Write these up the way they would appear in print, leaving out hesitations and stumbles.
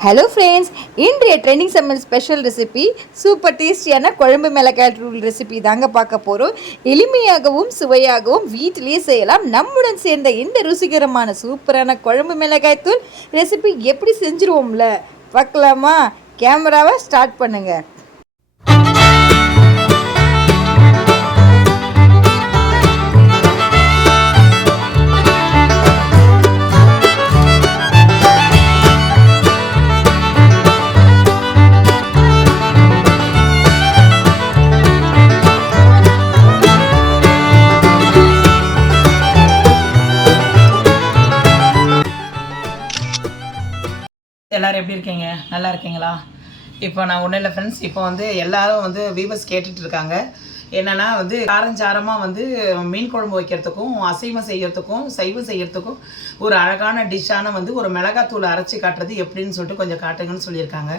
Hello friends, இன்றைய trending சமையல் special recipe super டேஸ்டியான குழம்பு மிளகாய் தூள் ரெசிபி தாங்க பார்க்க போகிறோம். எளிமையாகவும் சுவையாகவும் வீட்டிலேயே செய்யலாம். நம்முடன் சேர்ந்த இந்த ருசிகரமான சூப்பரான குழம்பு மிளகாய் தூள் ரெசிபி எப்படி செஞ்சுருவோம்ல பார்க்கலாமா? கேமராவை ஸ்டார்ட் பண்ணுங்கள். எல்லோரும் எப்படி இருக்கீங்க? நல்லா இருக்கீங்களா? இப்போ நான் ஒன்றும் இல்லை ஃப்ரெண்ட்ஸ், இப்போ எல்லோரும் வீவர்ஸ் கேட்டுட்ருக்காங்க. என்னென்னா காரஞ்சாரமாக மீன் குழம்பு வைக்கிறதுக்கும் அசைவம் செய்கிறதுக்கும் சைவம் செய்கிறதுக்கும் ஒரு அழகான டிஷ்ஷான ஒரு மிளகாத்தூள் அரைச்சி காட்டுறது எப்படின்னு சொல்லிட்டு கொஞ்சம் காட்டுங்கன்னு சொல்லியிருக்காங்க.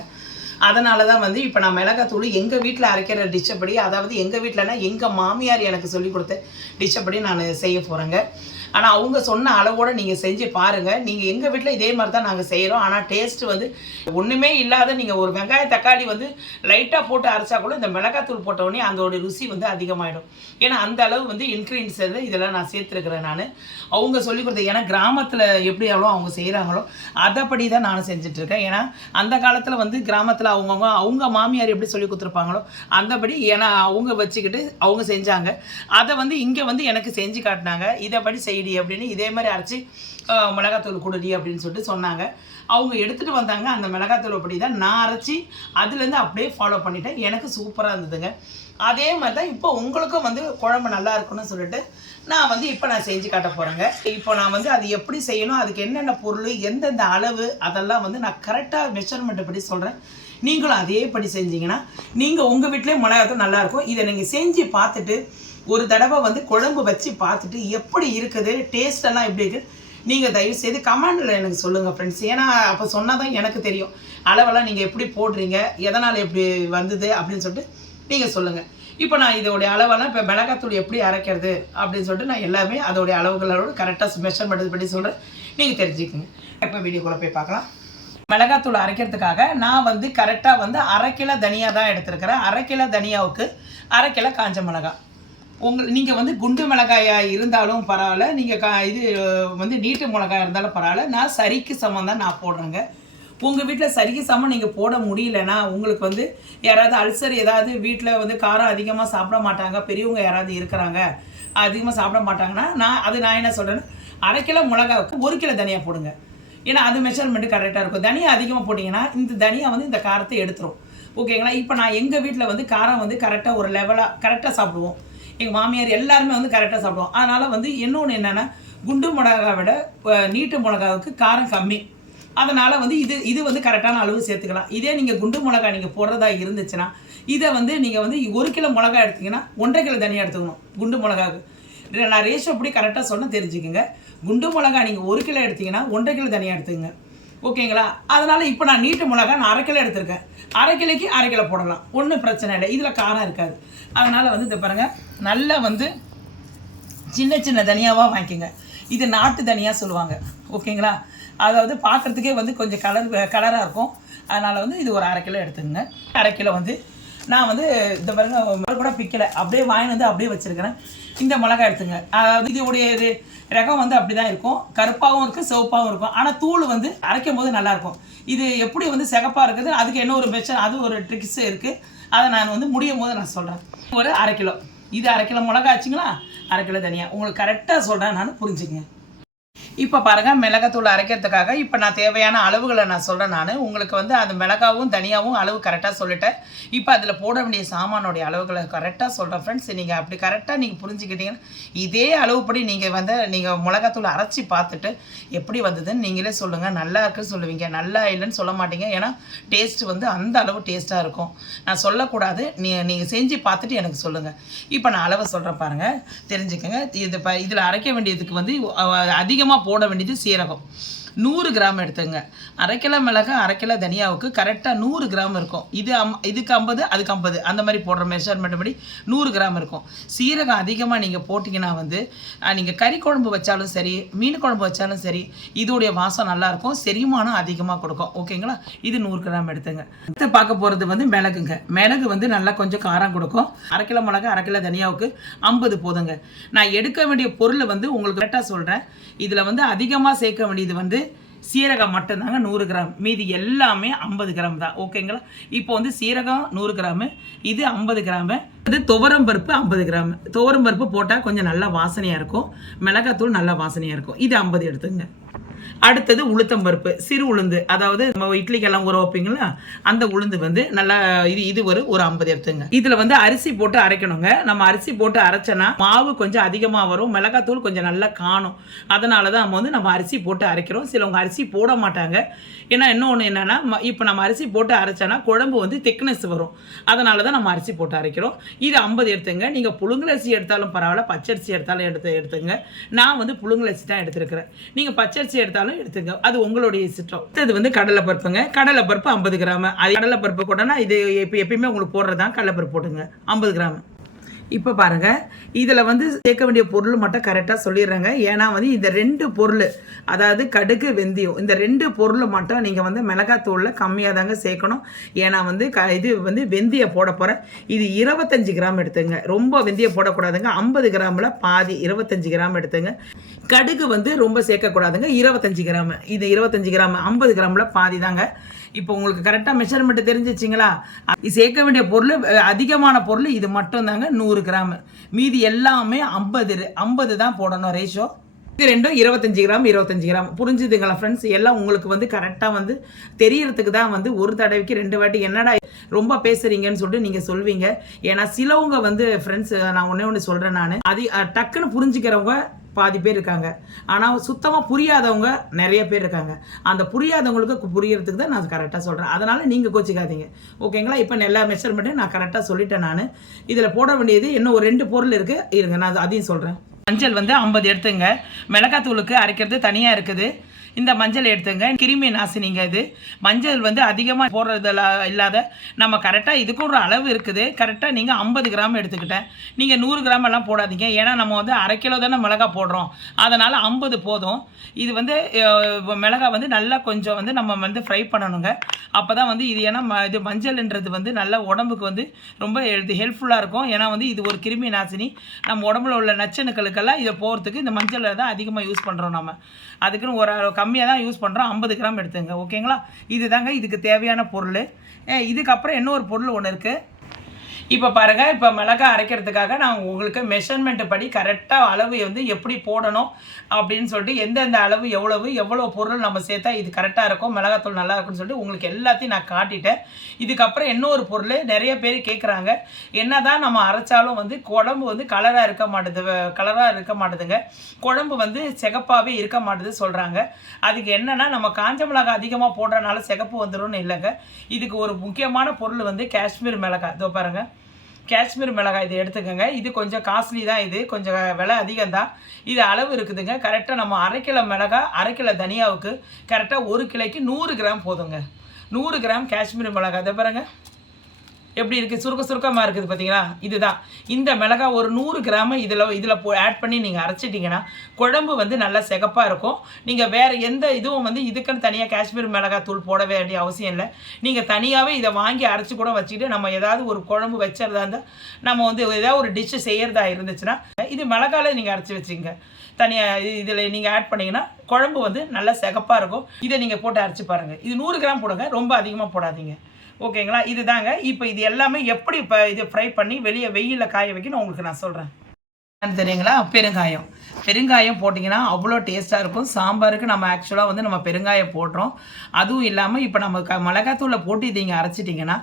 அதனால தான் இப்போ நான் மிளகாத்தூள் எங்கள் வீட்டில் அரைக்கிற டிஷ்ஷப்படி, அதாவது எங்கள் வீட்டிலனா எங்கள் மாமியார் எனக்கு சொல்லிக் கொடுத்த டிஷ்ஷப்படி நான் செய்ய போகிறேங்க. ஆனால் அவங்க சொன்ன அளவோடு நீங்கள் செஞ்சு பாருங்கள். நீங்கள் எங்கள் வீட்டில் இதே மாதிரி தான் நாங்கள் செய்கிறோம். ஆனால் டேஸ்ட்டு ஒன்றுமே இல்லாத நீங்கள் ஒரு வெங்காயம் தக்காளி லைட்டாக போட்டு அரைச்சா கூட இந்த மிளகாத்தூள் போட்டோடனே அதோட ருசி அதிகமாகிடும். ஏன்னா அந்த அளவு இன்க்ரீடியன்ஸ் இதெல்லாம் நான் சேர்த்துருக்குறேன். நான் அவங்க சொல்லிக் கொடுத்த, ஏன்னா கிராமத்தில் எப்படி எவ்வளோ அவங்க செய்கிறாங்களோ அதைப்படி தான் நான் செஞ்சிட்ருக்கேன். ஏன்னா அந்த காலத்தில் கிராமத்தில் அவங்க மாமியார் எப்படி சொல்லி கொடுத்துருப்பாங்களோ அந்தபடி ஏன்னா அவங்க வச்சுக்கிட்டு அவங்க செஞ்சாங்க. அதை இங்கே எனக்கு செஞ்சு காட்டினாங்க. இதைப்படி செய்யடி அப்படின்னு, இதே மாதிரி அரைச்சி மிளகாத்தூள் கொடுடி அப்படின்னு சொல்லிட்டு சொன்னாங்க. அவங்க எடுத்துகிட்டு வந்தாங்க. அந்த மிளகாத்தூள் அப்படி தான் நான் அரைச்சி அதுலேருந்து அப்படியே ஃபாலோ பண்ணிட்டேன். எனக்கு சூப்பராக இருந்ததுங்க. அதே மாதிரி தான் இப்போ உங்களுக்கும் குழம்பு நல்லா இருக்குன்னு சொல்லிட்டு நான் இப்போ நான் செஞ்சு காட்ட போகிறேங்க. இப்போ நான் அது எப்படி செய்யணும், அதுக்கு என்னென்ன பொருள், எந்தெந்த அளவு, அதெல்லாம் நான் கரெக்டாக மெஷர்மெண்ட் படி சொல்கிறேன். நீங்களும் அதேபடி செஞ்சீங்கன்னா நீங்கள் உங்கள் வீட்டிலே மிளகாத்தூள் நல்லாயிருக்கும். இதை நீங்கள் செஞ்சு பார்த்துட்டு ஒரு தடவை குழம்பு வச்சு பார்த்துட்டு எப்படி இருக்குது, டேஸ்டெல்லாம் எப்படி இருக்குது, நீங்கள் தயவுசெய்து கமெண்டில் எனக்கு சொல்லுங்கள் ஃப்ரெண்ட்ஸ். ஏன்னா அப்போ சொன்னால் தான் எனக்கு தெரியும் அளவெல்லாம் நீங்கள் எப்படி போடுறீங்க, எதனால் எப்படி வந்தது அப்படின்னு சொல்லிட்டு நீங்கள் சொல்லுங்கள். இப்போ நான் இதோடைய அளவெல்லாம் இப்போ மிளகாத்தூள் எப்படி அரைக்கிறது அப்படின்னு சொல்லிட்டு நான் எல்லாமே அதோடைய அளவுகளோடு கரெக்டாக மெஷர்மெண்ட் படி சொல்கிறேன். நீங்கள் தெரிஞ்சுக்கோங்க. இப்போ வீடியோக்குள்ளே போய் பார்க்கலாம். மிளகாத்தூள் அரைக்கிறதுக்காக நான் கரெக்டாக அரை கிலோ தனியா தான் எடுத்துருக்கிறேன். அரை கிலோ தனியாவுக்கு அரை கிலோ காஞ்ச மிளகாய். நீங்கள் குண்டு மிளகாயாக இருந்தாலும் பரவாயில்ல, நீங்கள் இது நீட்டு மிளகாய் இருந்தாலும் பரவாயில்ல. நான் சரிக்கு சமம் தான் நான் போடுறேங்க. உங்கள் வீட்டில் சரிக்கு சமம் நீங்கள் போட முடியலன்னா, உங்களுக்கு யாராவது அல்சர் ஏதாவது வீட்டில் காரம் அதிகமாக சாப்பிட மாட்டாங்க, பெரியவங்க யாராவது இருக்கிறாங்க அதிகமாக சாப்பிட மாட்டாங்கன்னா நான் என்ன சொல்கிறேன்னா, அரை கிலோ மிளகாவுக்கு 1 கிலோ தனியாக போடுங்க. ஏன்னா அது மெஷர்மெண்ட்டு கரெக்டாக இருக்கும். தனியாக அதிகமாக போட்டிங்கன்னா இந்த தனியாக இந்த காரத்தை எடுத்துரும். ஓகேங்களா? இப்போ நான் எங்கள் வீட்டில் காரம் கரெக்டாக ஒரு லெவலாக கரெக்டாக சாப்பிடுவோம். எங்கள் மாமியார் எல்லாருமே கரெக்டாக சாப்பிடுவோம். அதனால் இன்னொன்று என்னென்னா, குண்டு மிளகாவை விட நீட்டு மிளகாவுக்கு காரம் கம்மி. அதனால் இது கரெக்டான அளவு சேர்த்துக்கலாம். இதே நீங்கள் குண்டு மிளகா நீங்கள் போடுறதா இருந்துச்சுன்னா இதை நீங்கள் 1 கிலோ மிளகா எடுத்திங்கன்னா 1.5 கிலோ தனியாக எடுத்துக்கணும். குண்டு மிளகாவுக்கு நான் ரேஷோ அப்படி கரெக்டாக சொன்னால் தெரிஞ்சுக்கோங்க. குண்டு மிளகா நீங்கள் 1 கிலோ எடுத்திங்கன்னா 1.5 கிலோ தனியாக எடுத்துக்கங்க. ஓகேங்களா? அதனால் இப்போ நான் நீட்டு மிளகா நான் அரை கிலோ எடுத்திருக்கேன். அரை கிலோக்கு அரை கிலோ போடலாம், ஒன்றும் பிரச்சனை இல்லை. இதில் காரம் இருக்காது. அதனால் இதை பாருங்கள், நல்லா சின்ன சின்ன தனியாவாக வாங்கிக்கோங்க. இது நாட்டு தனியாக சொல்லுவாங்க. ஓகேங்களா? அதாவது பார்க்குறதுக்கே கொஞ்சம் கலராக இருக்கும். அதனால் இது ஒரு அரை கிலோ எடுத்துக்கோங்க. அரை கிலோ நான் இந்த பாருங்க கூட பிக்கலை, அப்படியே வாங்கிட்டு அப்படியே வச்சுருக்கிறேன். இந்த மிளகாய் எடுத்துங்க. அதாவது இதோடைய ரகம் அப்படி தான் இருக்கும். கருப்பாகவும் இருக்குது, சிவப்பாகவும் இருக்கும். ஆனால் தூள் அரைக்கும் போது நல்லாயிருக்கும். இது எப்படி சிகப்பாக இருக்குது, அதுக்கு என்ன ஒரு மெஷர், அது ஒரு ட்ரிக்ஸ் இருக்குது. அதை நான் முடியும் போது நான் சொல்கிறேன். ஒரு அரை கிலோ, இது அரை கிலோ மிளகா ஆச்சுங்களா, அரை கிலோ தனியாக உங்களுக்கு கரெக்டாக சொல்கிறேன் நான், புரிஞ்சுங்க. இப்போ பாருங்கள், மிளகாத்தூள் அரைக்கிறதுக்காக இப்போ நான் தேவையான அளவுகளை நான் சொல்கிறேன். நான் உங்களுக்கு அந்த மிளகாவும் தனியாகவும் அளவு கரெக்டாக சொல்லிட்டேன். இப்போ அதில் போட வேண்டிய சாமானோடைய அளவுகளை கரெக்டாக சொல்கிறேன் ஃப்ரெண்ட்ஸ். நீங்கள் அப்படி கரெக்டாக நீங்கள் புரிஞ்சுக்கிட்டீங்கன்னா இதே அளவுப்படி நீங்கள் மிளகாத்தூள் அரைச்சி பார்த்துட்டு எப்படி வந்ததுன்னு நீங்களே சொல்லுங்கள். நல்லா இருக்குன்னு சொல்லுவீங்க, நல்லா இல்லைன்னு சொல்ல மாட்டீங்க. ஏன்னா டேஸ்ட்டு அந்த அளவு டேஸ்ட்டாக இருக்கும். நான் சொல்லக்கூடாது, நீங்கள் செஞ்சு பார்த்துட்டு எனக்கு சொல்லுங்கள். இப்போ நான் அளவை சொல்கிறேன் பாருங்கள், தெரிஞ்சுக்கோங்க. இதில் அரைக்க வேண்டியதுக்கு அதிகமாக போட வேண்டியது சீரகம். 100 கிராம் எடுத்துங்க. 1/2 கிலோ மிளகு 1/2 கிலோ தனியாவுக்கு கரெக்டாக 100 கிராம் இருக்கும். இதுக்கு 50 அதுக்கு 50 அந்த மாதிரி போடுற மெஷர்மெண்ட் படி 100 கிராம் இருக்கும். சீரகம் அதிகமாக நீங்கள் போட்டிங்கன்னா வந்து நீங்கள் கறி குழம்பு வச்சாலும் சரி, மீன் குழம்பு வச்சாலும் சரி, இதோடைய வாசம் நல்லாயிருக்கும், செரிமானம் அதிகமாக கொடுக்கும். ஓகேங்களா? இது 100 கிராம் எடுத்துங்க. அடுத்து பார்க்க போகிறது வந்து மிளகுங்க. மிளகு வந்து நல்லா கொஞ்சம் காரம் கொடுக்கும். 1/2 கிலோ மிளகு 1/2 கிலோ தனியாவுக்கு 50 போதுங்க. நான் எடுக்க வேண்டிய பொருள் வந்து உங்களுக்கு கரெக்டாக சொல்கிறேன். இதில் வந்து அதிகமாக சேர்க்க வேண்டியது வந்து சீரகம் மட்டும்தாங்க 100 கிராம். மீதி எல்லாமே 50 கிராம் தான். ஓகேங்களா? இப்போ வந்து சீரகம் 100 கிராமு, இது 50 கிராமு, இது துவரம் பருப்பு 50 கிராம். துவரம் பருப்பு போட்டால் கொஞ்சம் நல்லா வாசனையாக இருக்கும், மிளகாத்தூள் நல்லா வாசனையாக இருக்கும். இது 50 எடுத்துங்க. அடுத்தது உளுத்தம் பருப்பு, சிறு உளுந்து, அதாவது நம்ம இட்லிக்கெல்லாம் ஊற வைப்பீங்களா அந்த உளுந்து வந்து நல்லா இது ஒரு 50 எடுத்துங்க. இதில் வந்து அரிசி போட்டு அரைக்கணுங்க. நம்ம அரிசி போட்டு அரைச்சோன்னா மாவு கொஞ்சம் அதிகமாக வரும், மிளகாத்தூள் கொஞ்சம் நல்லா காணும். அதனால தான் நம்ம அரிசி போட்டு அரைக்கிறோம். சிலவங்க அரிசி போட மாட்டாங்க. ஏன்னா இன்னொன்று என்னென்னா, இப்போ நம்ம அரிசி போட்டு அரைச்சோன்னா குழம்பு வந்து திக்னஸ் வரும். அதனால தான் நம்ம அரிசி போட்டு அரைக்கிறோம். இது 50 எடுத்துங்க. நீங்கள் புழுங்கலரிசி எடுத்தாலும் பரவாயில்ல, பச்சரிசி எடுத்தாலும் எடுத்துங்க. நான் வந்து புழுங்கலரிசி தான் எடுத்துருக்கிறேன். நீங்கள் பச்சரிசி எடுத்தாலும் எடுத்துங்க, அது உங்களுடைய இஷ்டம். இது வந்து கடலைப்பருப்புங்க. கடலைப்பருப்பு 50 கிராம். அது கடலைப்பருப்பு போட்டோன்னா இது எப்பயுமே உங்களுக்கு போடுறதான் கடலைப்பருப்பு போட்டுங்க 50 கிராம். இப்போ பாருங்கள், இதில் வந்து சேர்க்க வேண்டிய பொருள் மட்டும் கரெக்டாக சொல்லிடுறேங்க. ஏன்னா வந்து இந்த 2 பொருள், அதாவது கடுகு வெந்தயம், இந்த 2 பொருள் மட்டும் நீங்கள் வந்து மிளகாத்தூளில் கம்மியாக தாங்க சேர்க்கணும். ஏன்னா வந்து இது வந்து வெந்தயம் போட போகிறேன். இது 25 கிராம் எடுத்துங்க. ரொம்ப வெந்தயம் போடக்கூடாதுங்க. 50 கிராமில் பாதி 25 கிராம் எடுத்துங்க. கடுகு வந்து ரொம்ப சேர்க்கக்கூடாதுங்க. 25 கிராம். இது 25 கிராம், 50 கிராமில் பாதி தாங்க. இப்போ உங்களுக்கு கரெக்டாக மெஷர்மெண்ட் தெரிஞ்சிச்சிங்களா? சேர்க்க வேண்டிய பொருள், அதிகமான பொருள் இது மட்டும் தாங்க 100 கிராம். மீதி எல்லாமே 50 தான் போடணும் ரேஷியோ. இது ரெண்டும் 25 கிராம் 25 கிராம். புரிஞ்சுதுங்களா ஃப்ரெண்ட்ஸ்? எல்லாம் உங்களுக்கு வந்து கரெக்டாக வந்து தெரியறதுக்கு தான் வந்து ஒரு தடவைக்கு 2 வாட்டி என்னடா ரொம்ப பேசுகிறீங்கன்னு சொல்லிட்டு நீங்கள் சொல்வீங்க. ஏன்னா சிலவங்க வந்து ஃப்ரெண்ட்ஸ், நான் ஒன்று சொல்கிறேன், நான் அது டக்குன்னு புரிஞ்சுக்கிறவங்க பாதி பேர் இருக்காங்க. ஆனால் சுத்தமாக புரியாதவங்க நிறைய பேர் இருக்காங்க. அந்த புரியாதவங்களுக்கு புரியறதுக்கு தான் நான் கரெக்டாக சொல்கிறேன். அதனால் நீங்கள் கோச்சிக்காதீங்க. ஓகேங்களா? இப்போ எல்லா மெஷர்மெண்ட்டையும் நான் கரெக்டாக சொல்லிட்டேன். நான் இதில் போட வேண்டியது இன்னும் ஒரு 2 பொருள் இருக்குது. இருங்க, நான் அதையும் சொல்கிறேன். மஞ்சள் வந்து 50 எடுத்துங்க. மிளகாத்தூளுக்கு அரைக்கிறது தனியாக இருக்குது. இந்த மஞ்சள் எடுத்துங்க. கிருமி நாசினிங்க. இது மஞ்சள் வந்து அதிகமாக போடுறது இல்லாத, நம்ம கரெக்டாக இதுக்கும் ஒரு அளவு இருக்குது. கரெக்டாக நீங்கள் 50 கிராம் எடுத்துக்கிட்டேன். நீங்கள் 100 கிராம் எல்லாம் போடாதீங்க. ஏன்னா நம்ம வந்து 1/2 கிலோ தானே மிளகா போடுறோம். அதனால் 50 போதும். இது வந்து மிளகா வந்து நல்லா கொஞ்சம் வந்து நம்ம வந்து ஃப்ரை பண்ணணுங்க. அப்போ தான் வந்து இது, ஏன்னா இது மஞ்சள்ன்றது வந்து நல்ல உடம்புக்கு வந்து ரொம்ப ஹெல்ப்ஃபுல்லாக இருக்கும். ஏன்னா வந்து இது ஒரு கிருமி நாசினி. நம்ம உடம்புல உள்ள நச்சணுக்களுக்கெல்லாம் இதை போகிறதுக்கு இந்த மஞ்சளை தான் அதிகமாக யூஸ் பண்ணுறோம். நம்ம அதுக்குன்னு ஒரு கம்மியாக தான் யூஸ் பண்ணுறோம். 50 கிராம் எடுத்துங்க. ஓகேங்களா? இது தாங்க இதுக்கு தேவையான பொருள். இதுக்கப்புறம் இன்னொரு பொருள் ஒன்று இருக்குது. இப்போ பாருங்கள், இப்போ மிளகா அரைக்கிறதுக்காக நான் உங்களுக்கு மெஷர்மெண்ட்டு படி கரெக்டாக அளவு வந்து எப்படி போடணும் அப்படின்னு சொல்லிட்டு, எந்தெந்த அளவு எவ்வளோ பொருள் நம்ம சேர்த்தா இது கரெக்டாக இருக்கும், மிளகாத்தூள் நல்லா இருக்குன்னு சொல்லிட்டு உங்களுக்கு எல்லாத்தையும் நான் காட்டிட்டேன். இதுக்கப்புறம் இன்னொரு பொருள் நிறைய பேர் கேட்குறாங்க, என்ன தான் நம்ம அரைச்சாலும் வந்து குழம்பு வந்து கலராக இருக்க மாட்டுதுங்க, குழம்பு வந்து சிகப்பாகவே இருக்க மாட்டுது சொல்கிறாங்க. அதுக்கு என்னென்னா, நம்ம காஞ்ச மிளகாய் அதிகமாக போடுறதுனால சிகப்பு வந்துடும்னு இல்லைங்க. இதுக்கு ஒரு முக்கியமான பொருள் வந்து காஷ்மீர் மிளகாய். இதோ பாருங்கள், காஷ்மீர் மிளகாய் இதை எடுத்துக்கோங்க. இது கொஞ்சம் காஸ்ட்லி தான், இது கொஞ்சம் விலை அதிகம்தான். இது அளவு இருக்குதுங்க. கரெக்டாக நம்ம 1/2 கிலோ மிளகாய் 1/2 கிலோ தனியாவுக்கு கரெக்டாக 1 கிலோக்கு 100 கிராம் போதுங்க. 100 கிராம் காஷ்மீர் மிளகாய். இதை பாருங்கள் எப்படி இருக்குது, சுருக்கமாக இருக்குது பார்த்தீங்களா? இதுதான் இந்த மிளகாய். ஒரு 100 கிராமு இதில் ஆட் பண்ணி நீங்கள் அரைச்சிட்டிங்கன்னா குழம்பு வந்து நல்லா சிகப்பாக இருக்கும். நீங்கள் வேறு எந்த இதுவும் வந்து இதுக்குன்னு தனியாக காஷ்மீர் மிளகாய் தூள் போட வேண்டிய அவசியம் இல்லை. நீங்கள் தனியாகவே இதை வாங்கி அரைச்சி கூட வச்சுக்கிட்டு நம்ம ஏதாவது ஒரு குழம்பு வச்சுறதா இருந்தால், நம்ம வந்து ஏதாவது ஒரு டிஷ்ஷு செய்கிறதா இருந்துச்சுன்னா இது மிளகாயில் நீங்கள் அரைச்சி வச்சுங்க. தனியாக இதில் நீங்கள் ஆட் பண்ணிங்கன்னா குழம்பு வந்து நல்லா சிகப்பாக இருக்கும். இதை நீங்கள் போட்டு அரைச்சி பாருங்கள். இது 100 கிராம் போடுங்க, ரொம்ப அதிகமாக போடாதீங்க. ஓகேங்களா? இது தாங்க. இப்போ இது எல்லாமே எப்படி இப்போ இது ஃப்ரை பண்ணி வெளியே வெயிலில் காய வைக்கணும் உங்களுக்கு நான் சொல்கிறேன். தெரியுங்களா? பெருங்காயம் போட்டிங்கன்னா அவ்வளோ டேஸ்ட்டாக இருக்கும். சாம்பாருக்கு நம்ம ஆக்சுவலாக வந்து நம்ம பெருங்காயம் போடுறோம். அதுவும் இல்லாமல் இப்போ நம்ம மிளகாத்தூளை போட்டு இதை இங்கே அரைச்சிட்டிங்கன்னா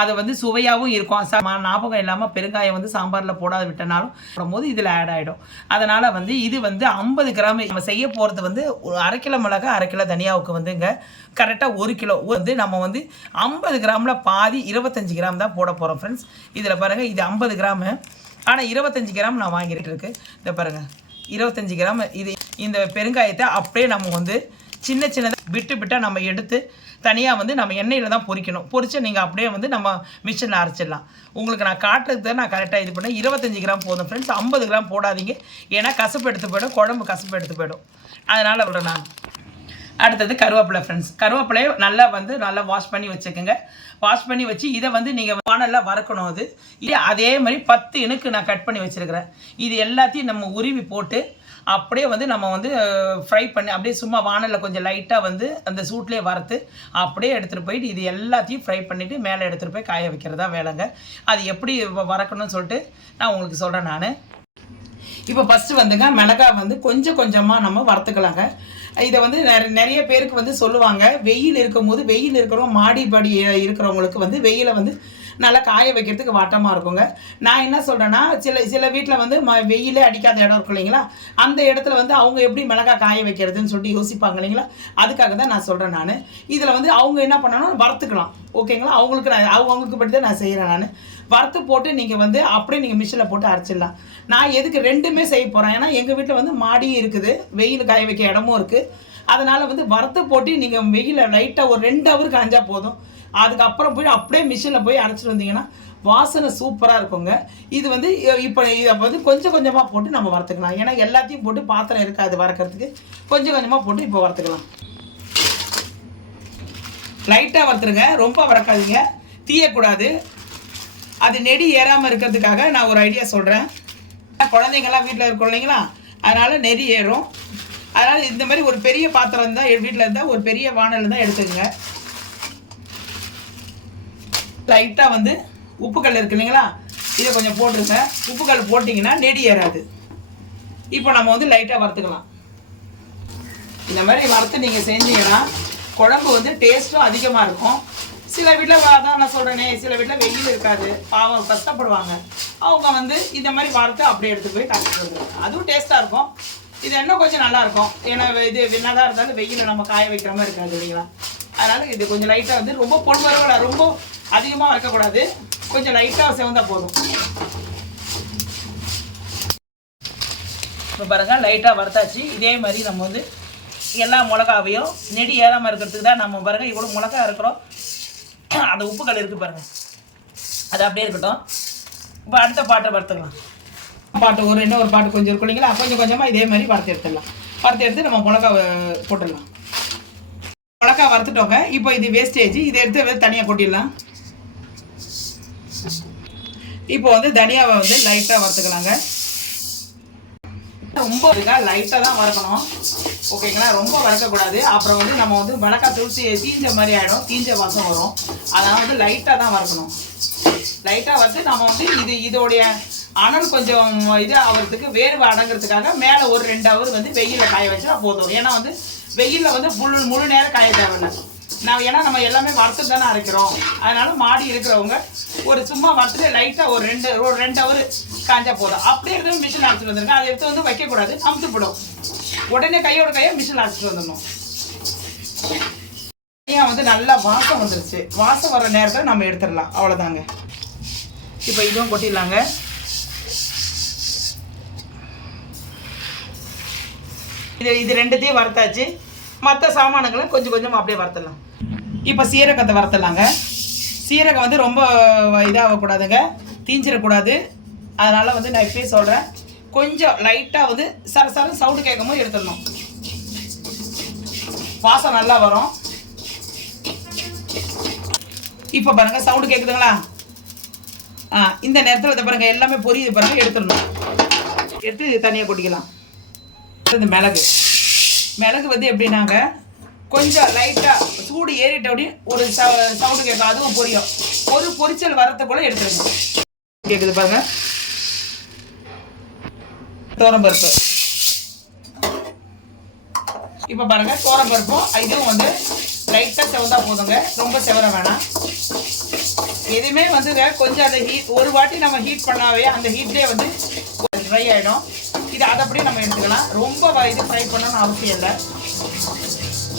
அது வந்து சுவையாகவும் இருக்கும். ஞாபகம் இல்லாமல் பெருங்காயம் வந்து சாம்பாரில் போடாத விட்டனாலும் போடும்போது இதில் ஆட் ஆகிடும். அதனால் வந்து இது வந்து 50 கிராம் நம்ம செய்ய போகிறது வந்து 1/2 கிலோ மிளகாய் 1/2 கிலோ தனியாவுக்கு வந்துங்க கரெக்டாக 1 கிலோ வந்து நம்ம வந்து 50 கிராமில் பாதி 25 கிராம் தான் போட போகிறோம் ஃப்ரெண்ட்ஸ். இதில் பாருங்கள், இது 50 கிராமு, ஆனால் 25 கிராம் நான் வாங்கிட்டு இருக்கு. இதை பாருங்கள், 25 கிராம். இது இந்த பெருங்காயத்தை அப்படியே நம்ம வந்து சின்ன சின்னதாக விட்டால் நம்ம எடுத்து தனியாக வந்து நம்ம எண்ணெயில் தான் பொரிக்கணும். பொரித்து நீங்கள் அப்படியே வந்து நம்ம மிஷினில் அரைச்சிடலாம். உங்களுக்கு நான் காட்டுறதுக்கு தான் நான் கரெக்டாக இது பண்ணேன். 25 கிராம் போதும் ஃப்ரெண்ட்ஸ், 50 கிராம் போடாதீங்க. ஏன்னா கசப்பு எடுத்து போயிடும், குழம்பு கசப்பு எடுத்து போயிடும். அதனால் சொல்கிறேன் நான். அடுத்தது கருவேப்பிலை ஃப்ரெண்ட்ஸ். கருவேப்பிலையை நல்லா வாஷ் பண்ணி வச்சுக்கோங்க. வாஷ் பண்ணி வச்சு இதை வந்து நீங்கள் வானல்ல வறுக்கணும். அதே மாதிரி 10 இனுக்கு நான் கட் பண்ணி வச்சுருக்கிறேன். இது எல்லாத்தையும் நம்ம உருவி போட்டு அப்படியே வந்து நம்ம வந்து ஃப்ரை பண்ணி அப்படியே சும்மா வானலில் கொஞ்சம் லைட்டாக வந்து அந்த சூட்லேயே வறுத்து அப்படியே எடுத்துகிட்டு போயிட்டு இது எல்லாத்தையும் ஃப்ரை பண்ணிவிட்டு மேலே எடுத்துகிட்டு போய் காய வைக்கிறதா வேலைங்க. அது எப்படி வறுக்கணும்னு சொல்லிட்டு நான் உங்களுக்கு சொல்கிறேன் நான். இப்போ ஃபஸ்ட்டு வந்துங்க மிளகாய் வந்து கொஞ்சம் கொஞ்சமாக நம்ம வறுத்துக்கலாங்க. இதை வந்து நிறைய பேருக்கு வந்து சொல்லுவாங்க, வெயில் இருக்கும்போது வெயில் இருக்கிறவங்க மாடிப்படி இருக்கிறவங்களுக்கு வந்து வெயிலை வந்து நல்லா காய வைக்கிறதுக்கு வாட்டமாக இருக்குங்க. நான் என்ன சொல்கிறேன்னா, சில வீட்டில் வந்து வெயிலே அடிக்காத இடம் இருக்கும் இல்லைங்களா, அந்த இடத்துல வந்து அவங்க எப்படி மிளகாய் காய வைக்கிறதுன்னு சொல்லிட்டு யோசிப்பாங்க இல்லைங்களா. அதுக்காக தான் நான் சொல்கிறேன் நான். இதில் வந்து அவங்க என்ன பண்ணணும், வறுத்துக்கலாம். ஓகேங்களா, அவங்களுக்கு பற்றி தான் நான் செய்கிறேன் நான். வறுத்து போட்டு நீங்கள் வந்து அப்படியே நீங்கள் மிஷினில் போட்டு அரைச்சிடலாம். நான் எதுக்கு ரெண்டுமே செய்ய போகிறேன், ஏன்னா எங்கள் வீட்டில் வந்து மாடியும் இருக்குது, வெயில் காய வைக்க இடமும் இருக்குது. அதனால் வந்து வறுத்து போட்டு நீங்கள் வெயிலில் லைட்டாக ஒரு 2 ஹவர் காய்ஞ்சா போதும். அதுக்கப்புறம் போய் அப்படியே மிஷினில் போய் அரைச்சிட்டு வந்தீங்கன்னா வாசனை சூப்பராக இருக்குங்க. இது வந்து இப்போ இதை வந்து கொஞ்சம் கொஞ்சமாக போட்டு நம்ம வறுத்துக்கலாம். ஏன்னா எல்லாத்தையும் போட்டு பாத்திரம் இருக்காது வறுக்கிறதுக்கு, கொஞ்சம் கொஞ்சமாக போட்டு இப்போ வறுத்துக்கலாம். லைட்டாக வறுத்துருங்க, ரொம்ப வறுக்காதீங்க, தீயக்கூடாது. அது நெடி ஏறாமல் இருக்கிறதுக்காக நான் ஒரு ஐடியா சொல்கிறேன். குழந்தைங்கள்லாம் வீட்டில் இருக்கும் இல்லைங்களா, அதனால் நெடி ஏறும். அதனால் இந்த மாதிரி ஒரு பெரிய பாத்திரம் இருந்தால் வீட்டில் இருந்தால் ஒரு பெரிய வானல் தான் எடுத்துக்கங்க. லைட்டாக வந்து உப்புக்கல் இருக்கு இல்லைங்களா, இதை கொஞ்சம் போட்டுருங்க. உப்புக்கல் போட்டிங்கன்னா நெடி ஏறாது. இப்போ நம்ம வந்து லைட்டாக வறுத்துக்கலாம். இந்த மாதிரி வறுத்து நீங்கள் செஞ்சீங்கன்னா குழம்பு வந்து டேஸ்ட்டும் அதிகமாக இருக்கும். சில வீட்டில் அதான் நான் சொல்கிறேனே, சில வீட்டில் வெயில் இருக்காது, பாவம் கஷ்டப்படுவாங்க. அவங்க வந்து இந்த மாதிரி வறுத்து அப்படியே எடுத்து போய் காய்ச்சிட்டு வந்துடுவாங்க. அதுவும் டேஸ்ட்டாக இருக்கும். இது இன்னும் கொஞ்சம் நல்லாயிருக்கும். ஏன்னா இது என்னதான் இருந்தாலும் வெயிலில் நம்ம காய வைக்கிற மாதிரி இருக்காது இல்லைங்களா. அதனால் இது கொஞ்சம் லைட்டாக வந்து ரொம்ப பொன்வரவலை ரொம்ப அதிகமாக வறுக்கக்கூடாது, கொஞ்சம் லைட்டாக செவந்தா போதும். இப்போ பாருங்கள் லைட்டாக வறுத்தாச்சு. இதே மாதிரி நம்ம வந்து எல்லா மிளகாவையும் நெடி ஏறாமல் இருக்கிறதுக்கு தான் நம்ம பாருங்கள் இவ்வளோ மிளகா இருக்கிறோம். அந்த உப்புக்கல் இருக்குது பாருங்கள், அது அப்படியே இருக்கட்டும். இப்போ அடுத்த பாட்டை வறுத்துக்கலாம். பாட்டு இன்னொரு பாட்டு கொஞ்சம் இருக்கும் இல்லைங்களா, கொஞ்சம் கொஞ்சமாக இதே மாதிரி வறுத்து எடுத்துடலாம். வறுத்து எடுத்து நம்ம மிளகா போட்டுடலாம். மிளகா வறுத்துட்டோங்க. இப்போ இது வேஸ்டேஜ், இதை எடுத்து தனியாக கொட்டிடலாம். இப்போ வந்து தனியாவை வந்து லைட்டாக வறுத்துக்கலாங்க. ரொம்ப லைட்டாக தான் வறுக்கணும், ஓகேங்களா, ரொம்ப வறுக்கக்கூடாது. அப்புறம் வந்து நம்ம வந்து மிளகாய் தூசி தீஞ்ச மாதிரி ஆகிடும், தீஞ்ச வாசம் வரும். அதனால் வந்து லைட்டாக தான் வறுக்கணும். லைட்டாக வறுத்து நம்ம வந்து இதோடைய அனல் கொஞ்சம் இது ஆகிறதுக்கு வேர்வை அடங்கிறதுக்காக மேலே ஒரு 2 ஹவர் வந்து வெயிலில் காய வச்சா போதும். ஏன்னா வந்து வெயிலில் வந்து முழு நேரம் காய தேவையில்லை. ஏன்னா நம்ம எல்லாமே வறுத்து தானே அரைக்கிறோம். அதனால மாடி இருக்கிறவங்க ஒரு சும்மா வறுத்துட்டு லைட்டாக ஒரு 2 ஹவர் காய்ஞ்சா போதும். அப்படியே எடுத்து மிஷின் அரைச்சிட்டு வந்துருங்க. அதை எடுத்து வந்து வைக்கக்கூடாது, அமுத்துப்படும். உடனே கையோட மிஷின் அரைச்சிட்டு வந்துடணும். தனியாக வந்து நல்லா வாசம் வந்துருச்சு. வாசம் வர நேரத்தில் நம்ம எடுத்துடலாம், அவ்வளோதாங்க. இப்போ இதுவும் கொட்டிடலாங்க. இது ரெண்டுத்தையும் வறுத்தாச்சு. மற்ற சாமானுங்களை கொஞ்சம் கொஞ்சம் அப்படியே வறுத்துடலாம். இப்போ சீரகத்தை வறுத்துடலாங்க. சீரகம் வந்து ரொம்ப இதாகக்கூடாதுங்க, தீஞ்சிடக்கூடாது. அதனால் வந்து நான் இப்பயே சொல்கிறேன், கொஞ்சம் லைட்டாக வந்து சர சவுண்டு கேட்கும் போது எடுத்துடணும். வாசம் நல்லா வரும். இப்போ பாருங்கள் சவுண்டு கேட்குதுங்களா. இந்த நேரத்தில் இதை பாருங்கள் எல்லாமே பொரியுது பாருங்கள், எடுத்துடணும். எடுத்து தனியாக கொட்டிக்கலாம். இந்த மிளகு வந்து எப்படின்னாங்க, கொஞ்சம் லைட்டாக சூடு ஏறிட்டோடனே ஒரு சவுண்டு கேட்கும், அதுவும் பொரியும். ஒரு பொரிச்சல் வரத்துக்குள்ள எடுத்துருங்க. கேட்குது பாருங்க. தோரம்பருப்பு இப்போ பாருங்க, தோரம்பருப்பும் இதுவும் வந்து லைட்டாக செவந்தா போதுங்க, ரொம்ப செவர வேணாம். எதுவுமே வந்துங்க கொஞ்சம் அந்த ஹீட் ஒரு வாட்டி நம்ம ஹீட் பண்ணாவே அந்த ஹீட்லேயே வந்து ட்ரை ஆகிடும். இது அதை அப்படியே நம்ம எடுத்துக்கலாம். ரொம்ப இது ஃப்ரை பண்ணணும்னு அவசியம் இல்லை.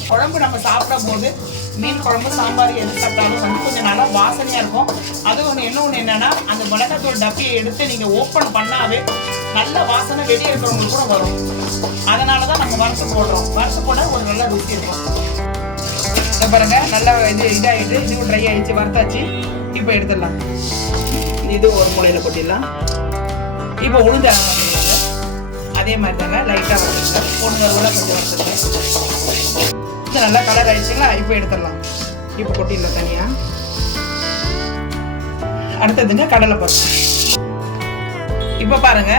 குழம்பு நம்ம சாப்பிடும் போது மீன் குழம்பு சாம்பார் எது சாப்பிட்டாலும் வந்து கொஞ்சம் நல்லா வாசனையாக இருக்கும். அது ஒன்று என்ன ஒன்று என்னென்னா, அந்த மிளகாத்தூள் டப்பியை எடுத்து நீங்கள் ஓப்பன் பண்ணாவே நல்ல வாசனை வெளியே இருக்கிறவங்களுக்கு கூட வரும். அதனால தான் நம்ம வறுத்து போடுறோம். வறுத்து போட ஒரு நல்ல ருசி இருக்கும். இதை பாருங்க, நல்லா இதாகிட்டு இதுவும் ட்ரை ஆகிடுச்சு, வறுத்தாச்சு. இப்போ எடுத்துடலாம். இது ஒரு மூலையில் கொட்டிடலாம். இப்போ உளுந்து அதே மாதிரி தாங்க லைட்டாக வறுத்துங்க. பொண்ணுங்க கூட கொஞ்சம் வறுத்துங்க. இது நல்லா கலர் ஆயிடுச்சுங்களா? இப்போ எடுத்துடலாம். இப்போ கொட்டிடலாம் தனியாக. அடுத்ததுங்க கடலைப்பருப்பு. இப்போ பாருங்க,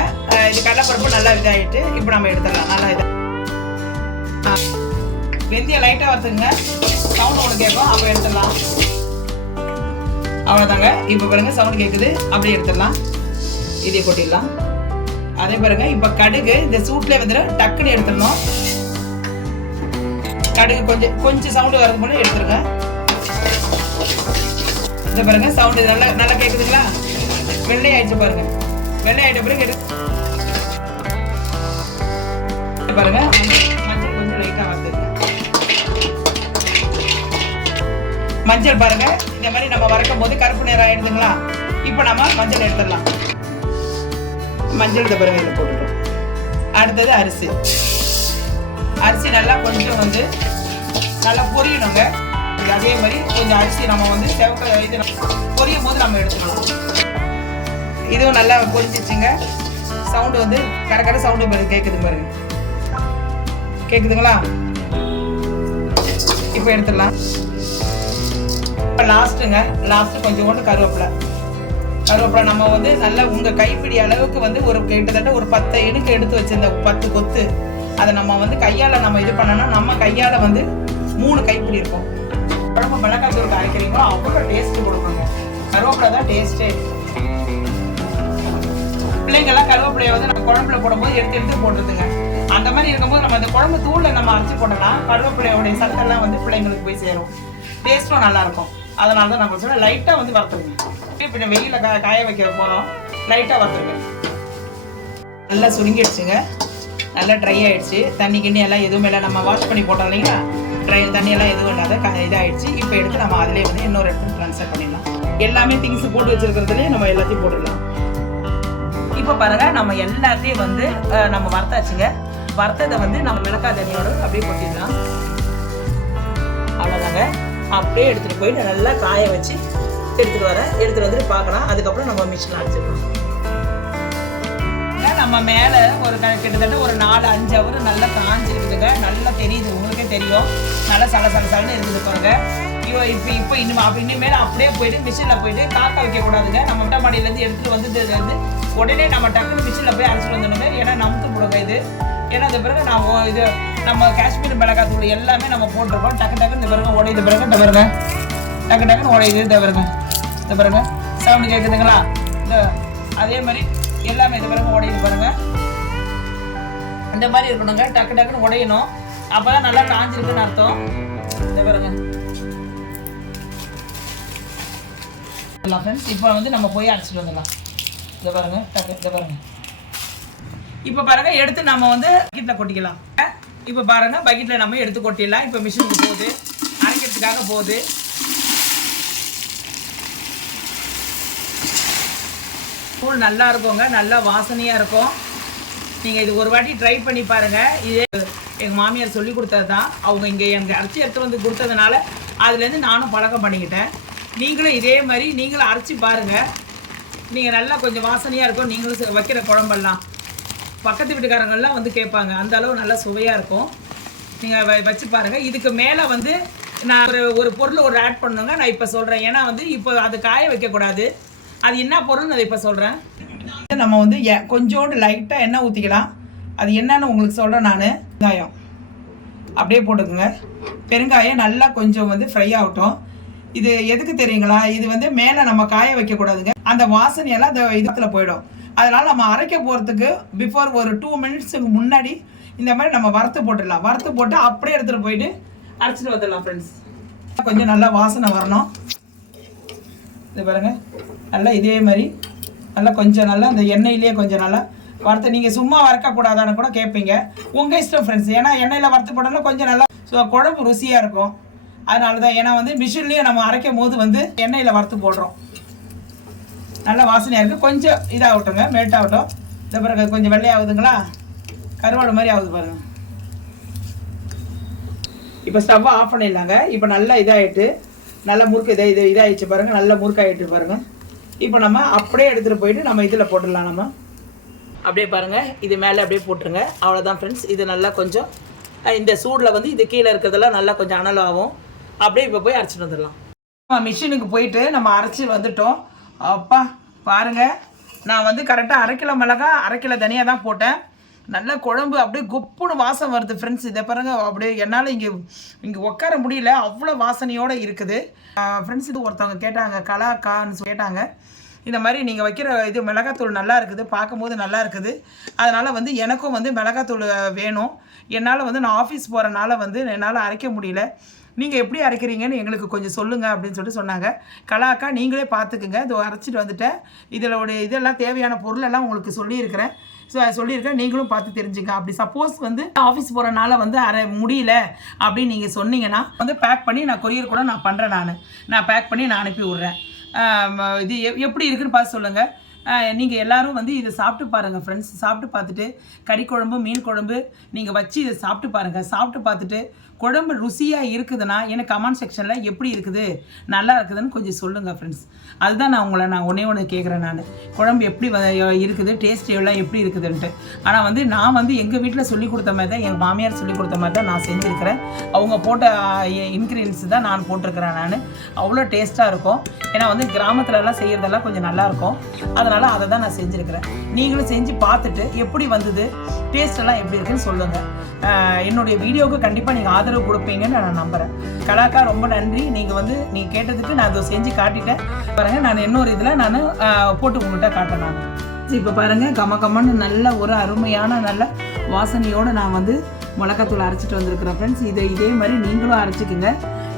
இது கடலைப்பருப்பு நல்லா இதாகிட்டு இப்போ நம்ம எடுத்துடலாம். நல்லா இதாக வெந்தயம் லைட்டாக வறுத்துங்க. சவுண்ட் ஒன்று கேட்கும், அப்போ எடுத்துடலாம். அவ்வளோதாங்க. இப்போ பாருங்க சவுண்ட் கேட்குது, அப்படியே எடுத்துடலாம். இதே கொட்டிடலாம். அதே பாருங்க, இப்போ கடுகு இந்த சூட்லேயே வந்துட்டு டக்குன்னு எடுத்துடணும். கடுகு கொஞ்சம் சவுண்டு வரது போல எடுத்துருங்க. இந்த பாருங்க சவுண்டு நல்லா நல்லா கேட்குதுங்களா? வெள்ளை ஆயிடுச்சு பாருங்க. வெள்ளை ஆயிட்ட பிறகு பாருங்க, மஞ்சள் கொஞ்சம் லைட்டாக வறுத்துங்க. மஞ்சள் பாருங்க, இந்த மாதிரி நம்ம வறுக்கும் போது கருப்பு நேரம் ஆயிடுதுங்களா? இப்போ நம்ம மஞ்சள் எடுத்துடலாம். மஞ்சள் இந்த பாருங்க இதில் போட்டுட்டோம். அடுத்தது அரிசி. அரிசி நல்லா கொஞ்சம் வந்து நல்லா பொரியணுங்க. அதே மாதிரி கொஞ்சம் அரிசி நம்ம வந்து செவக்க இது பொரியும் போது நம்ம எடுத்துக்கலாம். இதுவும் நல்லா பொரிஞ்சிச்சுங்க. சவுண்டு வந்து கரெக்டாக சவுண்டு பாருங்க, கேட்குது பாருங்க. கேட்குதுங்களா? இப்போ எடுத்துடலாம். இப்போ லாஸ்ட்டு கொஞ்சோண்டு கருவேப்பிலை நம்ம வந்து நல்லா உங்கள் கைப்பிடி அளவுக்கு வந்து ஒரு கிட்டத்தட்ட ஒரு 10 இனுக்கு எடுத்து வச்சிருந்த 10 கொத்து அதை நம்ம வந்து கையால் நம்ம இது பண்ணோம்னா நம்ம கையால் வந்து 3 கைப்பிடி இருக்கும். குழம்பு மிளகாய் தூள் அரைக்கிறீங்களோ அவ்வளோ டேஸ்ட்டு கொடுக்குங்க. கருவேப்பிலை தான் டேஸ்ட்டே. பிள்ளைங்கள்லாம் கருவேப்பிலையை வந்து நம்ம குழம்புல போடும்போது எடுத்து போட்டுருதுங்க. அந்த மாதிரி இருக்கும்போது நம்ம அந்த குழம்பு தூளில் நம்ம அரைச்சி போட்டோம்னா கருவேப்பிலையோடைய சத்தெல்லாம் வந்து பிள்ளைங்களுக்கு போய் சேரும். டேஸ்ட்டும் நல்லாயிருக்கும். அதனால தான் நம்ம சொல்ல லைட்டாக வந்து வறுத்துருங்க. இப்போ வெயிலில் காய வைக்க போகிறோம். லைட்டாக வறுத்துருங்க. நல்லா சுருங்கிடுச்சுங்க. நல்லா ட்ரை ஆகிடுச்சு. தண்ணி கிண்ணி எல்லாம் எதுவுமே இல்லை. நம்ம வாஷ் பண்ணி போட்டோம் இல்லைங்களா? தண்ணியெல்லாம் எதுவும் இல்லாத இதாகிடுச்சு. இப்போ எடுத்து நம்ம அதிலே வந்து இன்னொரு இடத்துல ட்ரான்ஸ்ஃபர் பண்ணிடலாம். எல்லாமே திங்ஸ் போட்டு வச்சுருக்கிறதுலேயே நம்ம எல்லாத்தையும் போட்டுடலாம். இப்போ பாருங்கள், நம்ம எல்லாத்தையும் வந்து நம்ம வறுத்தாச்சுங்க. வறுத்ததை வந்து நம்ம மிளகாய் தண்ணியோடு அப்படியே கொட்டிடலாம். அவ்வளோதாங்க. அப்படியே எடுத்துகிட்டு போயிட்டு நல்லா காய வச்சு எடுத்துகிட்டு வந்துட்டு பார்க்கலாம். அதுக்கப்புறம் நம்ம மிஷினில் அரைச்சிக்கலாம். நம்ம மேலே ஒரு கிட்டத்தட்ட ஒரு 4-5 ஹவர் நல்லா காஞ்சிருக்குதுங்க. நல்லா தெரியுது, உங்களுக்கே தெரியும். நல்லா சலன்னு இருக்குது பாருங்க. இப்போ இனிமேல் அப்படியே போயிட்டு மிஷினில் போயிட்டு காக்க வைக்கக்கூடாதுங்க. நம்ம மொட்டை மாடியிலேருந்து எடுத்துகிட்டு வந்து உடனே நம்ம டக்குன்னு மிஷினில் போய் அரைச்சிட்டு வந்துடணுங்க. ஏன்னா நமுத்து போடுங்க இது. ஏன்னா இந்த பிறகு இது நம்ம காஷ்மீர் மிளகாய் தூள் எல்லாமே நம்ம போட்டிருக்கோம். டக்குன்னு இந்த பிறகு உடையுது பாருங்க. இந்த பாருங்க டக்குன்னு உடையுது. இந்த பாருங்க சவுண்டு கேட்குதுங்களா? அதே மாதிரி எல்லாமே இந்த பிறகு உடையுது பாருங்க. இந்த மாதிரி இருக்கணுங்க. டக்குன்னு உடையணும். அப்போதான் நல்லா காஞ்சிருக்குன்னு அர்த்தம். இந்த பாருங்க ஃப்ரெண்ட்ஸ், இப்போ வந்து நம்ம போய் அரைச்சிட்டு வந்துடலாம். இதை பாருங்க இதை பாருங்க. இப்போ பாருங்க எடுத்து நம்ம வந்து பக்கெட்டில் கொட்டிக்கலாம். இப்போ பாருங்க பக்கெட்டில் நம்ம எடுத்து கொட்டிடலாம். இப்போ மிஷினுக்கு போகுது, அரைக்கிறதுக்காக போகுது. தூள் நல்லா இருக்குங்க, நல்லா வாசனையாக இருக்கும். நீங்கள் இது ஒரு வாட்டி ட்ரை பண்ணி பாருங்கள். இது எங்கள் மாமியார் சொல்லி கொடுத்தது தான். அவங்க இங்கே எனக்கு அரைச்சி எடுத்து வந்து கொடுத்ததுனால அதுலேருந்து நானும் பழக்கம் பண்ணிக்கிட்டேன். நீங்களும் இதே மாதிரி நீங்களும் அரைச்சி பாருங்கள். நீங்கள் நல்லா கொஞ்சம் வாசனையாக இருக்கும். நீங்களும் வைக்கிற குழம்பெல்லாம் பக்கத்து வீட்டுக்காரங்கள்லாம் வந்து கேட்பாங்க. அந்த அளவு நல்லா சுவையாக இருக்கும். நீங்கள் வச்சு பாருங்கள். இதுக்கு மேலே வந்து நான் ஒரு பொருள் ஆட் பண்ணுங்க. நான் இப்போ சொல்கிறேன். ஏன்னா வந்து இப்போ அது காய வைக்கக்கூடாது. அது என்ன பொருள்னு அதை இப்போ சொல்கிறேன். நம்ம வந்து கொஞ்சோண்டு லைட்டாக எண்ணெய் ஊற்றிக்கலாம். அது என்னன்னு உங்களுக்கு சொல்கிறேன் நான். வெங்காயம் அப்படியே போட்டுக்குங்க. பெருங்காயம் நல்லா கொஞ்சம் வந்து ஃப்ரை ஆகட்டும். இது எதுக்கு தெரியுங்களா? இது வந்து மேலே நம்ம காய வைக்கக்கூடாதுங்க. அந்த வாசனையெல்லாம் அந்த இடத்துல போயிடும். அதனால் நம்ம அரைக்க போகிறதுக்கு பிஃபோர் ஒரு 2 மினிட்ஸுக்கு முன்னாடி இந்த மாதிரி நம்ம வறுத்து போட்டுடலாம். வறுத்து போட்டு அப்படியே எடுத்துகிட்டு போயிட்டு அரைச்சிட்டு வந்துடலாம் ஃப்ரெண்ட்ஸ். கொஞ்சம் நல்லா வாசனை வரணும். இது பாருங்கள் நல்லா இதே மாதிரி நல்லா கொஞ்சம் நல்லா அந்த எண்ணெயிலேயே கொஞ்சம் நல்லா வறுத்து. நீங்கள் சும்மா வறுக்கக்கூடாதான்னு கூட கேட்பீங்க. உங்கள் இஷ்டம் ஃப்ரெண்ட்ஸ். ஏன்னா எண்ணெயில் வறுத்து போட்டாலும் கொஞ்சம் நல்லா குழம்பு ருசியாக இருக்கும். அதனால தான். ஏன்னா வந்து மிஷின்லேயே நம்ம அரைக்கும் போது வந்து எண்ணெயில் வறுத்து போடுறோம். நல்ல வாசனையாக இருக்குது. கொஞ்சம் இதாகட்டுங்க, மெல்ட் ஆகட்டும். இந்த பாருங்க கொஞ்சம் வெள்ளையாகுதுங்களா, கருவாடு மாதிரி ஆகுது பாருங்கள். இப்போ ஸ்டவ்வை ஆஃப் பண்ணிடலாங்க. இப்போ நல்லா இதாகிட்டு நல்லா முறுக்கு இதாகிடுச்சு பாருங்கள், நல்லா முறுக்காகிட்டு பாருங்கள். இப்போ நம்ம அப்படியே எடுத்துகிட்டு போயிட்டு நம்ம இதில் போட்டுடலாம். நம்ம அப்படியே பாருங்கள், இது மேலே அப்படியே போட்டுருங்க. அவ்வளோதான் ஃப்ரெண்ட்ஸ். இது நல்லா கொஞ்சம் இந்த சூடில் வந்து இது கீழே இருக்கிறதெல்லாம் நல்லா கொஞ்சம் அனலாகும். அப்படியே இப்போ போய் அரைச்சிட்டு வந்துடலாம். மிஷினுக்கு போயிட்டு நம்ம அரைச்சி வந்துட்டோம். அப்பா பாருங்கள், நான் வந்து கரெக்டாக 1/2 கிலோ மிளகா 1/2 கிலோ தனியாக தான் போட்டேன். நல்ல குழம்பு அப்படியே குப்புன்னு வாசம் வருது ஃப்ரெண்ட்ஸ். இதை பாருங்க, அப்படியே என்னால் இங்கே உட்கார முடியல, அவ்வளோ வாசனையோடு இருக்குது ஃப்ரெண்ட்ஸ். இது ஒருத்தவங்க கேட்டாங்க, கலாக்கான்னு கேட்டாங்க. இந்த மாதிரி நீங்கள் வைக்கிற இது மிளகாத்தூள் நல்லா இருக்குது, பார்க்கும்போது நல்லா இருக்குது. அதனால் வந்து எனக்கும் வந்து மிளகாத்தூள் வேணும். என்னால் வந்து நான் ஆஃபீஸ் போகிறனால வந்து என்னால் அரைக்க முடியல. நீங்கள் எப்படி அரைக்கிறீங்கன்னு எங்களுக்கு கொஞ்சம் சொல்லுங்கள் அப்படின்னு சொல்லிட்டு சொன்னாங்க. கலாக்கா நீங்களே பார்த்துக்குங்க, இது அரைச்சிட்டு வந்துட்டேன். இதோடைய இதெல்லாம் தேவையான பொருளெல்லாம் உங்களுக்கு சொல்லியிருக்கிறேன். சொல்லியிருக்கேன், நீங்களும் பார்த்து தெரிஞ்சுங்க. அப்படி சப்போஸ் வந்து ஆஃபீஸ் போகிறனால வந்து முடியல அப்படின்னு நீங்கள் சொன்னீங்கன்னா வந்து பேக் பண்ணி நான் கொரியர் கூட நான் பண்ணுறேன். நான் பேக் பண்ணி நான் அனுப்பி விட்றேன். இது எப்படி இருக்குன்னு பார்த்து சொல்லுங்கள். நீங்கள் எல்லோரும் வந்து இதை சாப்பிட்டு பாருங்கள் ஃப்ரெண்ட்ஸ். சாப்பிட்டு பார்த்துட்டு கறி குழம்பு மீன் குழம்பு நீங்கள் வச்சு இதை சாப்பிட்டு பாருங்கள். சாப்பிட்டு பார்த்துட்டு குழம்பு ருசியாக இருக்குதுன்னா எனக்கு கமெண்ட் செக்ஷனில் எப்படி இருக்குது நல்லா இருக்குதுன்னு கொஞ்சம் சொல்லுங்கள் ஃப்ரெண்ட்ஸ். அதுதான் நான் ஒன்றே ஒன்று கேட்குறேன். நான் குழம்பு எப்படி இருக்குது, டேஸ்ட் எல்லாம் எப்படி இருக்குதுன்ட்டு. ஆனால் வந்து நான் வந்து எங்கள் வீட்டில் சொல்லி கொடுத்த மாதிரி தான், எங்கள் மாமியார் சொல்லி கொடுத்த மாதிரி தான் நான் செஞ்சுருக்கிறேன். அவங்க போட்ட இன்க்ரீடியன்ஸ் தான் நான் போட்டிருக்கிறேன். நான் அவ்வளோ டேஸ்ட்டாக இருக்கும். ஏன்னா வந்து கிராமத்துலலாம் செய்கிறதெல்லாம் கொஞ்சம் நல்லாயிருக்கும். அதனால் அதை தான் நான் செஞ்சுருக்கிறேன். நீங்களும் செஞ்சு பார்த்துட்டு எப்படி வந்தது, டேஸ்ட்டெல்லாம் எப்படி இருக்குன்னு சொல்லுங்கள். என்னுடைய வீடியோவுக்கு கண்டிப்பாக நீங்கள் ஆதரவு கொடுப்பீங்கன்னு நான் நம்புகிறேன். கலாக்கா ரொம்ப நன்றி. நீங்கள் கேட்டதுக்கு நான் அதை செஞ்சு காட்டிட்டேன் பாருங்கள். நான் இன்னொரு இதில் நான் போட்டு உங்கள்கிட்ட காட்டேன். நான் இப்போ பாருங்கள், கம்மன்னு நல்ல ஒரு அருமையான நல்ல வாசனையோடு நான் வந்து மிளகாத்தூள் அரைச்சிட்டு வந்திருக்கிறேன் ஃப்ரெண்ட்ஸ். இதே மாதிரி நீங்களும் அரைச்சிக்குங்க.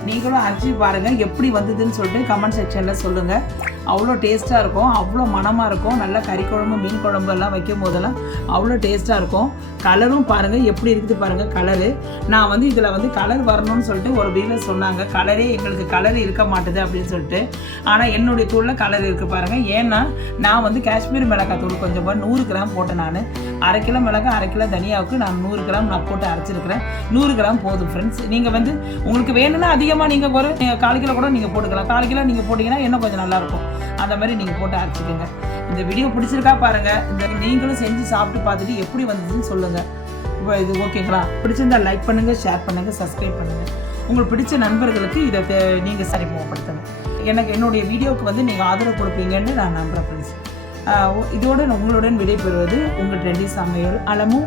நீங்களும் அரைச்சி பாருங்கள் எப்படி வந்ததுன்னு சொல்லிட்டு கமெண்ட் செக்ஷனில் சொல்லுங்கள். அவ்வளோ டேஸ்ட்டாக இருக்கும், அவ்வளோ மணமாக இருக்கும். நல்லா கறி குழம்பு மீன் குழம்பு எல்லாம் வைக்கும் போதெல்லாம் அவ்வளோ டேஸ்ட்டாக இருக்கும். கலரும் பாருங்கள் எப்படி இருக்குது பாருங்கள் கலரு. நான் வந்து இதில் வந்து கலர் வரணும்னு சொல்லிட்டு ஒரு வீடியோவில் சொன்னாங்க. எங்களுக்கு கலர் இருக்க மாட்டுது அப்படின்னு சொல்லிட்டு. ஆனால் என்னுடைய தூளில் கலர் இருக்குது பாருங்கள். ஏன்னா நான் வந்து காஷ்மீர் மிளகாய் தூள் கொஞ்சம் 100 கிராம் போட்டேன். நான் 1/2 கிலோ மிளகாய் 1/2 கிலோ தனியாவுக்கு நான் 100 கிராம் நான் போட்டு அரைச்சிருக்கிறேன். 100 கிராம் போதும் ஃப்ரெண்ட்ஸ். நீங்கள் வந்து உங்களுக்கு வேணும்னா அதிகமாக நீங்கள் 1/4 கிலோ கூட நீங்கள் போட்டுக்கலாம். 1/4 கிலோ நீங்கள் போட்டிங்கன்னா இன்னும் கொஞ்சம் நல்லாயிருக்கும். அந்த மாதிரி நீங்கள் போட்டு அரைச்சிக்கோங்க. இந்த வீடியோ பிடிச்சிருக்கா பாருங்கள். இந்த நீங்களும் செஞ்சு சாப்பிட்டு பார்த்துட்டு எப்படி வந்ததுன்னு சொல்லுங்கள். இப்போ இது ஓகேங்களா? பிடிச்சிருந்தா லைக் பண்ணுங்கள், ஷேர் பண்ணுங்கள், சப்ஸ்கிரைப் பண்ணுங்கள். உங்களுக்கு பிடிச்ச நண்பர்களுக்கு இதை நீங்கள் சரிமுகப்படுத்துங்க. என்னுடைய வீடியோவுக்கு வந்து நீங்கள் ஆதரவு கொடுப்பீங்கன்னு நான் நம்புகிறேன் ஃப்ரெண்ட்ஸ். இதோடு உங்களுடன் விடைபெறுவது உங்கள் ட்ரெண்டி சமையல். அலமு.